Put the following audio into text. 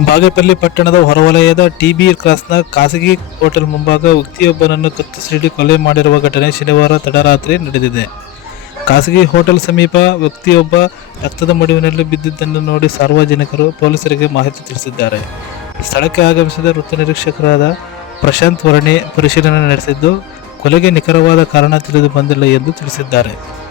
ಬಾಗೇಪಲ್ಲಿ ಪಟ್ಟಣದ ಹೊರವಲಯದ ಟಿಬಿ ಕ್ರಾಸ್ನ ಖಾಸಗಿ ಹೋಟೆಲ್ ಮುಂಭಾಗ ವ್ಯಕ್ತಿಯೊಬ್ಬನನ್ನು ಕತ್ತಿಸಿಡಿ ಕೊಲೆ ಮಾಡಿರುವ ಘಟನೆ ಶನಿವಾರ ತಡರಾತ್ರಿ ನಡೆದಿದೆ. ಖಾಸಗಿ ಹೋಟೆಲ್ ಸಮೀಪ ವ್ಯಕ್ತಿಯೊಬ್ಬ ರಕ್ತದ ಮಡುವಿನಲ್ಲಿ ಬಿದ್ದಿದ್ದನ್ನು ನೋಡಿ ಸಾರ್ವಜನಿಕರು ಪೊಲೀಸರಿಗೆ ಮಾಹಿತಿ ತಿಳಿಸಿದ್ದಾರೆ. ಸ್ಥಳಕ್ಕೆ ಆಗಮಿಸಿದ ವೃತ್ತ ನಿರೀಕ್ಷಕರಾದ ಪ್ರಶಾಂತ್ ವರ್ಣಿ ಪರಿಶೀಲನೆ ನಡೆಸಿದ್ದು, ಕೊಲೆಗೆ ನಿಖರವಾದ ಕಾರಣ ತಿಳಿದು ಬಂದಿಲ್ಲ ಎಂದು ತಿಳಿಸಿದ್ದಾರೆ.